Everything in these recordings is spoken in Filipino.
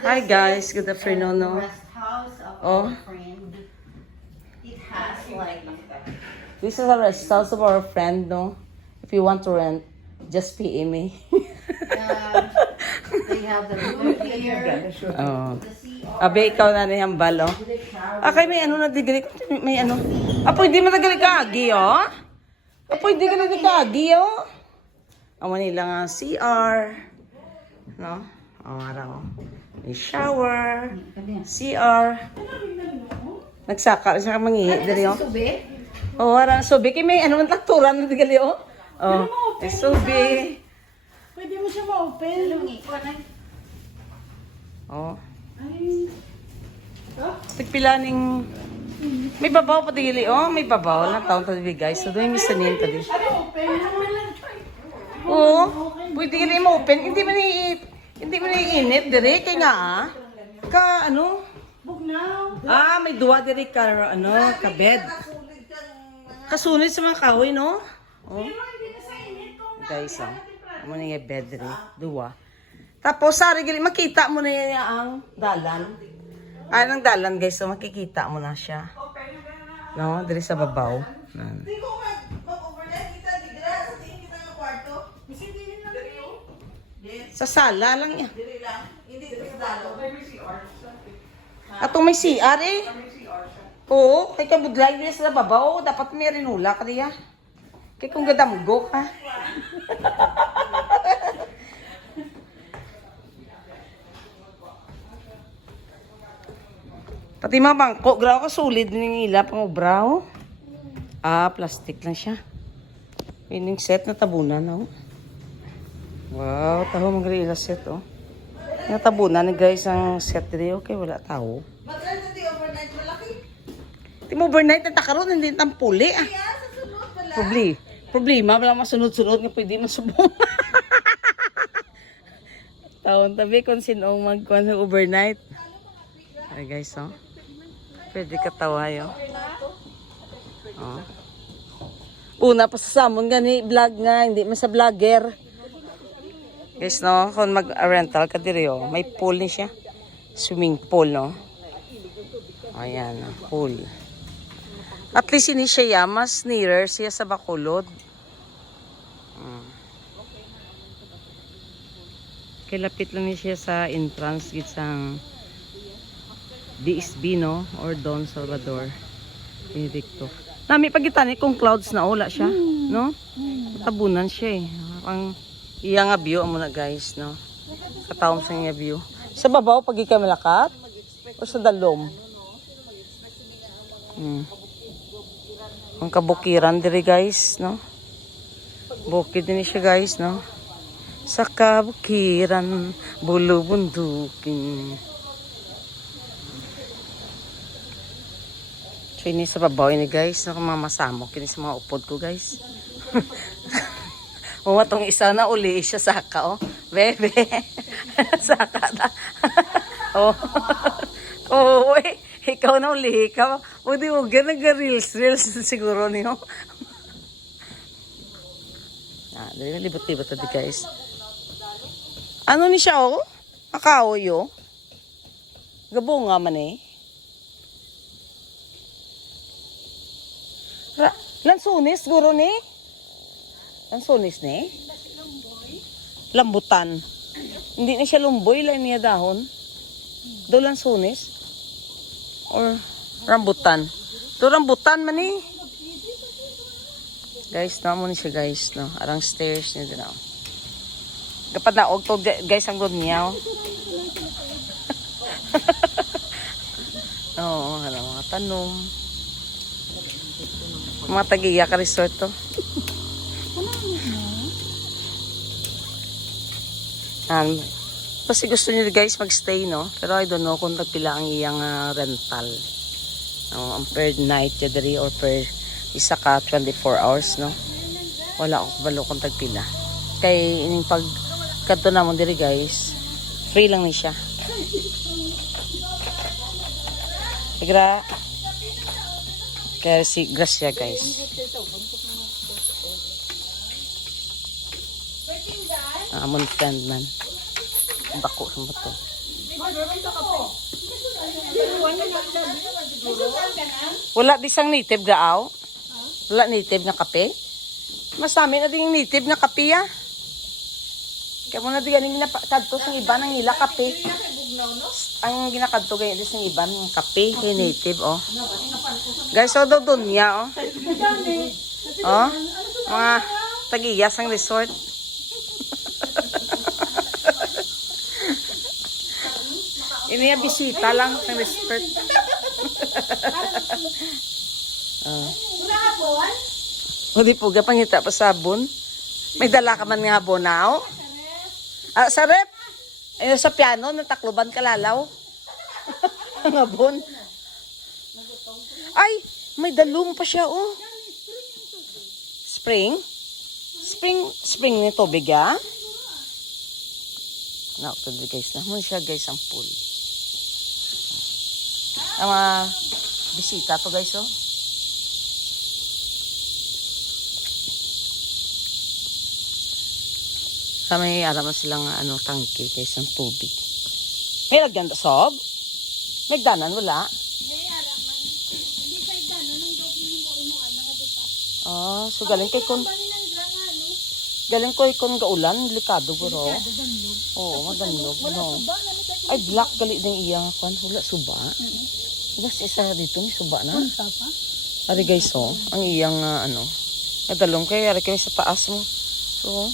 Hi guys, good afternoon. No? Oh. It has like This is a rest house of our friend, no? If you want to rent, just PM me. um, they have the room here, oh. Abe, ikaw na yung balo. Ah, kay may ano na digri. May ano. Apo, hindi mo nagali kagi, oh. Apo, hindi ka nagali kagi, oh. Amo nila nga CR. No? Oh, araw. May shower. CR. Nagsaka siya ka mangihi diri, oh. Sube? Oh, ara subi kay may ano man takturan na digali, oh. Oh, may subi. Pwede mo siya ma-open. Lungi ko na. Oh. Ay. Tigpila ning may babaw pa digili, oh. May babaw na taon to guys. So, doon yung misanin to di. Ano open? Oo. Pwede ka rin ma-open. Hindi man i hindi man iinit dire kay nga ah. Ka ano? Bugnaw. Ah, may duwa dire ka ano, ka bed. Kasunod sa mga kahoy, no? Oh. Guys, oh. Mo na yung bed dire, duwa. Tapos sari gali makita mo na yan ang dalan. Ah, ang dalan guys, so makikita mo na siya. No, dire sa babaw. Nan. Sa sala lang yan. Ato may CR eh. Oo, kay kabudlay niya sa babaw, dapat may rinula ka niya. Kay kung gadamgo ka. Pati mga bangko, graw ka solid din yung ila pang ubraw. Ah, plastic lang siya. Pining set na tabunan, oh. Wow, taho mga ila set, oh. Natabunan ni guys ang set diri, okay, wala tao. Di mo overnight na takaroon, hindi tampuli, ah. Probli. Problema, wala masunod-sunod nga pwede masubong. Taon tabi kung sinong magkuhan sa overnight. Ay guys, oh. Pwede ka tawayo. Oh. Una pa sa samon gani vlog nga, hindi man sa vlogger. Guys, no, kung mag-rental ka diri, oh, may pool ni siya. Swimming pool, no? Ayan, pool. At least ini siya, ya, mas nearer siya sa Bacolod. Mm. Kilapit lang ni siya sa entrance git sang DSB, no? Or Don Salvador. Benedicto. Nami pagitani kung clouds na ula siya, no? Tabunan siya eh. Ang iya nga view amo na guys, no? Katawom sa nga view. Sa babaw pag ikaw malakat o sa dalom? Hmm. Ang kabukiran diri guys, no? Bukid din siya guys, no? Sa kabukiran, bulubundukin. So, ini sa babaw ini guys, no? Mamasamok ini sa mga upod ko guys. O matong isa na uli siya saka, oh. Bebe. saka na. oh. oh, eh. Ikaw na uli, ikaw. O di mo, ganag reels, reels siguro niyo. ah, dali na libot-libot na di guys. Ano ni siya, oh? Akaoy, oh. Gabo nga man eh. Ra lansunis, siguro ni. Lansunis ni. Lambutan. Hindi na siya lumboy, lang niya dahon. Do lansunis. Or rambutan. Do rambutan man eh. Guys, na mo ni siya guys, no. Arang stairs niya din, oh. Kapag na og to guys ang good niya. oh. Oo, oh, hala mga tanom. Mga tagiya ka resort to. Um, kasi gusto niyo guys magstay, no? Pero I don't know kung nagpila ang iyang ah, rental. No, ang per night ya diri or per isa ka 24 hours, no? Wala ako balo kung tagpila. Kay ining pag kadto namon diri guys, free lang ni siya. Gra Kaya si Gracia guys. Friend man. Dako sa bato. Wala di sang native gaaw? Wala native nga kape? Mas namin na din yung native nga kape ah. Kaya mo na di ganing ginakadto sa iba ng nila kape. Ang ginakadto ganyan din sa iba ng kape kay native oh. Guys, so daw dun niya oh. Oh, mga tagiyas ang resort. Ini yung bisita lang sa resort. Ah. O di po, gapangita pa sabon. May dala ka man nga bonaw. Ah, sa rep. Ayun sa piano, natakloban ka lalaw. Ang abon. Ay, may dalong pa siya, oh. Spring? Spring, spring ni tubig, ah. Na, ito guys na. Muna siya guys ang pool. Ang mga bisita to guys, oh. Sa may araman silang ano, tangke guys ang tubig. May lagyan sob? May danan wala? Ah, so galing kay kon galing ko ikon gaulan, delikado bro. Oo, madanlog no. Ay black gali ding iyang kwan, wala suba. Gas isa dito may suba na. Ari guys oh, ang iyang ah, ano. Nadalong kay ari kami sa taas mo. So,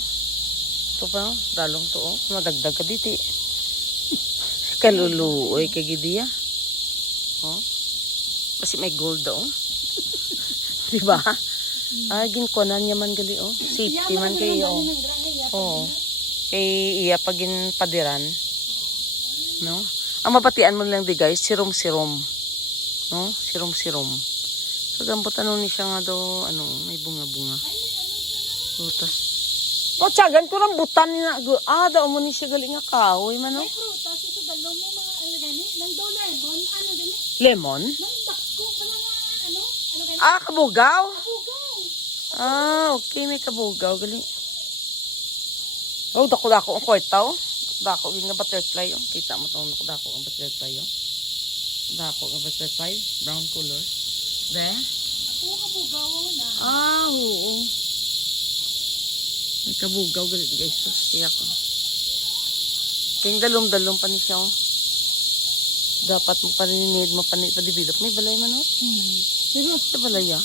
ito pa, oh, dalong to oh. Madagdag ka diti. Kaluluoy kay gidiya. Oh. Kasi may gold oh. Di ba? Ay, ginkuanan niya man gali, oh. Safety man kayo, oh. Oo. Kay iya pagin padiran. No? Ang mapatian mo lang di guys, sirom-sirom. No? Sirom-sirom. So, gambutan nun ni siya nga daw, ano, may bunga-bunga. Lutas. O, tsagan ko rambutan niya. Ah, daw mo ni siya galing nga kahoy, man, no? Prutas, ito dalo mo mga ano gani. Nang daw lemon, ano gani. Lemon? Nang dako pa nga ano. Ano gani. Ah, kabugaw? Pugaw. Ah, okay, may kabugaw. Galing. Oh, dako-dako ang kwarta, oh. Dako, yung nga butterfly, oh. Kita mo itong dako ang butterfly, oh. Dako ang butterfly, brown color. De? Ako ka pugaw mo na. Ah, oo. May kabugaw, galit guys. Sus, tiyak, oh. Kaya dalom-dalom pa ni siya, oh. Dapat mo pa rin need mo pa ni padibidok. May balay man, oh. Hmm. Pero, Sa balay, ah.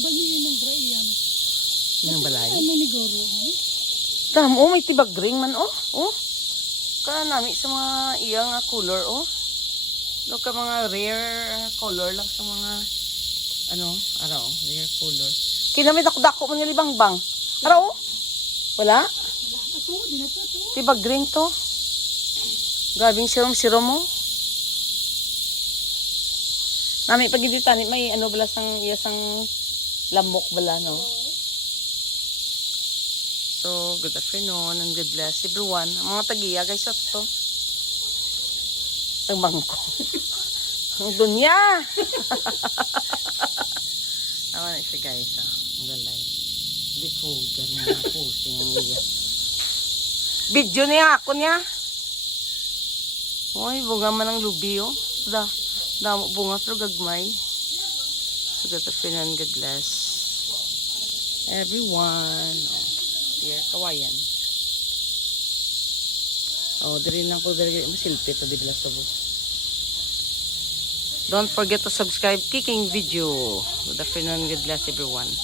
bali ng gray yan. Yung balay. Ano ni Goro? Dam, oh, may tibagring man, oh. Oh. Ka nami sa mga iyang nga color, oh. Lo ka mga rare color lang sa mga ano, araw, rare color. Kinamit ako dako man yung libang bang. Araw, oh. Wala? Di na to. Gabing sirom-sirom mo. Nami pag hindi tani, may ano bala sang iya sang lamok bala, no? So, good afternoon and good bless everyone. Ang mga tagiya, guys, ito to. Ang bangko. Ang dunya! Tawa na siya, guys. Ah. Ang galay. Bifugan na pusing ang iya. Video niya ako niya. Uy, bunga man ang lubi, oh. Da, damo bunga pero gagmay. So, good afternoon, God bless. Everyone. Oh, here, kawayan. Oh, diri lang ko diri mo silpi to di bilas tabo. Don't forget to subscribe Kicking Video. Good afternoon, God bless everyone.